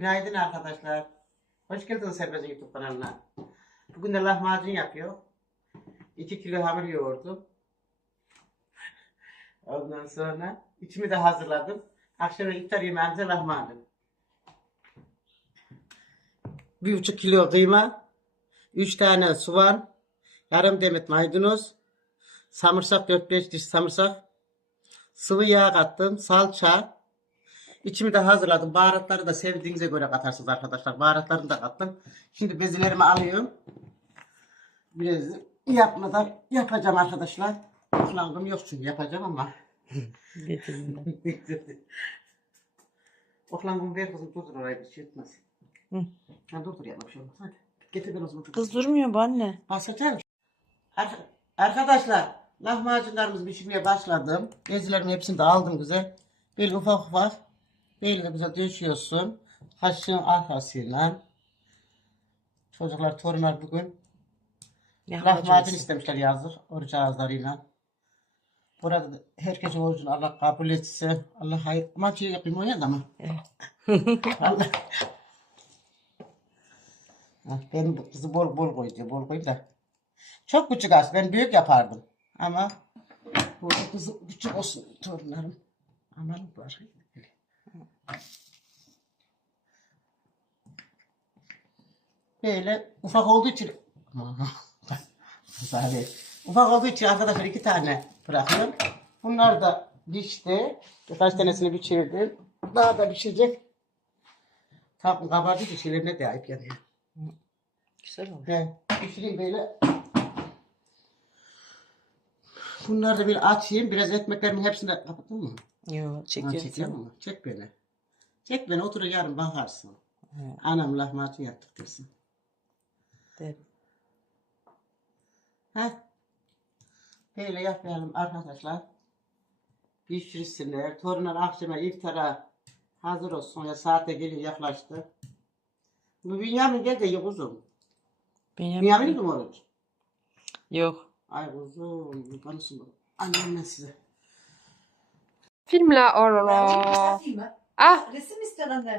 Günaydın arkadaşlar. Hoş geldiniz Serbest YouTube kanalına. Bugün de lahmacun yapıyor. 2 kilo hamur yoğurdum. Ondan sonra içimi de hazırladım. Akşam iftar yemeğimize lahmacun. Bir buçuk kilo kıyma, üç tane soğan, yarım demet maydanoz, samırsak 4-5 diş samırsak, sıvı yağ kattım, salça, İçimi de hazırladım. Baharatları da sevdiğinize göre katarsınız arkadaşlar. Baharatlarını da kattım. Şimdi bezilerimi alıyorum. Biraz yapmadan yapacağım arkadaşlar. Kulağım yok çünkü yapacağım ama. Oklangımı ver kızım durdur orayı bir şey etmez. Hı. Ha durdur yapma bir şey olmaz. Hadi. Getir ben o zaman. Kız durmuyor bu anne. Basacağım. Ar- Arkadaşlar lahmacunlarımız pişirmeye başladım. Bezilerimi hepsini de aldım güzel. Böyle ufak ufak. Güzel döşüyorsun. Kaşığın arkasıyla. Çocuklar, torunlar bugün lahmacun istemişler yazdık. Oruç ağızlarıyla. Burada da herkesin orucunu Allah kabul etsin. Allah hayır. Ama şey yapayım o yana mı? Allah. Bu kızı bol bol koy diyor. Bol koy da. Çok küçük aslında. Ben büyük yapardım. Ama bu kızı küçük olsun torunlarım. Aman var. Böyle ufak olduğu için Sare. Ufak olduğu için arkadaşlar iki tane bırakıyorum. Bunlar da pişti. Birkaç tanesini pişirdim. Daha da pişecek. Tam kabardı ki şeylerine de ayıp yanıyor. Güzel oldu. He, pişireyim böyle. Bunları da bir açayım. Biraz ekmeklerimin hepsini kapattın mı? Yo Ha, çekiyor. çekiyor mu? Çek beni. Çek beni otur yarın bakarsın. He, Anam lahmacun yaptık dersin. de- Heh. Böyle yapmayalım arkadaşlar. Pişirsinler. Torunlar akşama iftara hazır olsun. Ya saate geliyor yaklaştı. Bu Bünyamin gel de ye kuzum. Benim Bünyamin'in mi oruç? yok. Ay kuzum. Konuşsun bu. Annem ben size. Film la orala. Film mi? Ah Resim ister anne.